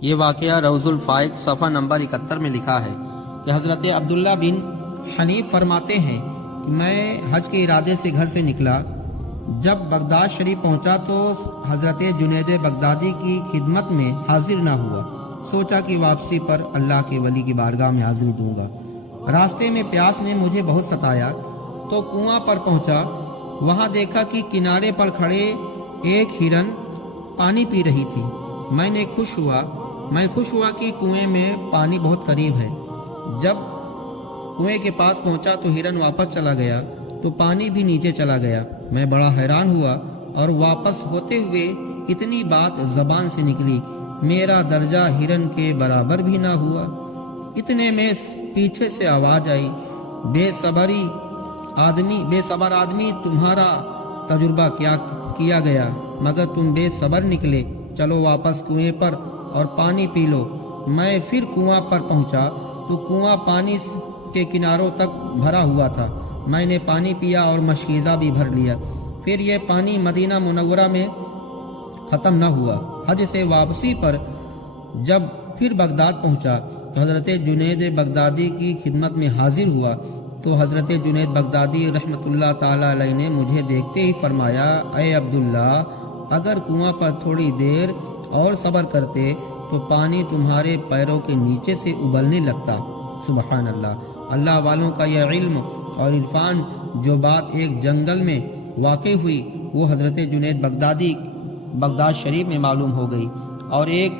یہ واقعہ روض الفائق صفحہ نمبر 71 میں لکھا ہے کہ حضرت عبداللہ بن حنیف فرماتے ہیں کہ میں حج کے ارادے سے گھر سے نکلا، جب بغداد شریف پہنچا تو حضرت جنید بغدادی کی خدمت میں حاضر نہ ہوا، سوچا کہ واپسی پر اللہ کے ولی کی بارگاہ میں حاضری دوں گا۔ راستے میں پیاس نے مجھے بہت ستایا تو کنواں پر پہنچا، وہاں دیکھا کہ کنارے پر کھڑے ایک ہرن پانی پی رہی تھی۔ میں خوش ہوا کہ کنویں میں پانی بہت قریب ہے۔ جب کنویں کے پاس پہنچا تو ہرن واپس چلا گیا تو پانی بھی نیچے چلا گیا۔ میں بڑا حیران ہوا اور واپس ہوتے ہوئے اتنی بات زبان سے نکلی، میرا درجہ ہرن کے برابر بھی نہ ہوا۔ اتنے میں پیچھے سے آواز آئی، بے صبر آدمی تمہارا تجربہ کیا گیا مگر تم بے صبر نکلے، چلو واپس کنویں پر اور پانی پی لو۔ میں پھر کنواں پر پہنچا تو کنواں پانی کے کناروں تک بھرا ہوا تھا۔ میں نے پانی پیا اور مشکیزہ بھی بھر لیا۔ پھر یہ پانی مدینہ منورہ میں ختم نہ ہوا۔ حج سے واپسی پر جب پھر بغداد پہنچا تو حضرت جنید بغدادی کی خدمت میں حاضر ہوا تو حضرت جنید بغدادی رحمۃ اللہ تعالی علیہ نے مجھے دیکھتے ہی فرمایا، اے عبداللہ، اگر کنواں پر تھوڑی دیر اور صبر کرتے تو پانی تمہارے پیروں کے نیچے سے ابلنے لگتا۔ سبحان اللہ۔ اللہ والوں کا یہ علم اور عرفان، جو بات ایک جنگل میں واقع ہوئی وہ حضرت جنید بغدادی بغداد شریف میں معلوم ہو گئی، اور ایک